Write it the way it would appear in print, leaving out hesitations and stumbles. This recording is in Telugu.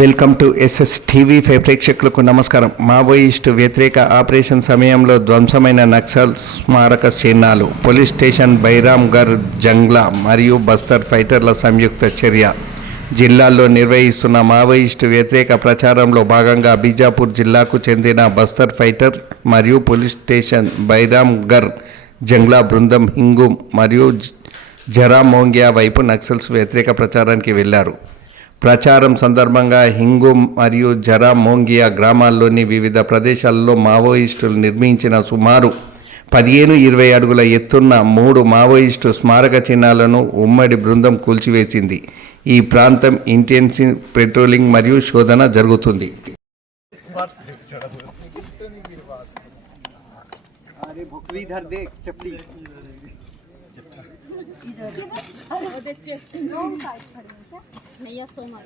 వెల్కమ్ టు SSTV ప్రేక్షకులకు నమస్కారం. మావోయిస్టు వ్యతిరేక ఆపరేషన్ సమయంలో ధ్వంసమైన నక్సల్ స్మారక చిహ్నాలు, పోలీస్ స్టేషన్, బైరామ్గర్, జంగ్లా మరియు బస్తర్ ఫైటర్ల సంయుక్త చర్య. జిల్లాల్లో నిర్వహిస్తున్న మావోయిస్టు వ్యతిరేక ప్రచారంలో భాగంగా బీజాపూర్ జిల్లాకు చెందిన బస్తర్ ఫైటర్ మరియు పోలీస్ స్టేషన్, బైరామ్గర్, జంగ్లా బృందం హింగూమ్ మరియు జరామోంగియా వైపు నక్సల్స్ వ్యతిరేక ప్రచారానికి వెళ్లారు. ప్రచారం సందర్భంగా హింగూమ్ మరియు జరామోంగియా గ్రామాల్లోని వివిధ ప్రదేశాల్లో మావోయిస్టులు నిర్మించిన సుమారు 15-20 అడుగుల ఎత్తున్న 3 మావోయిస్టు స్మారక చిహ్నాలను ఉమ్మడి బృందం కూల్చివేసింది. ఈ ప్రాంతం ఇంటెన్సివ్ పెట్రోలింగ్ మరియు శోధన జరుగుతుంది. नैया सोमर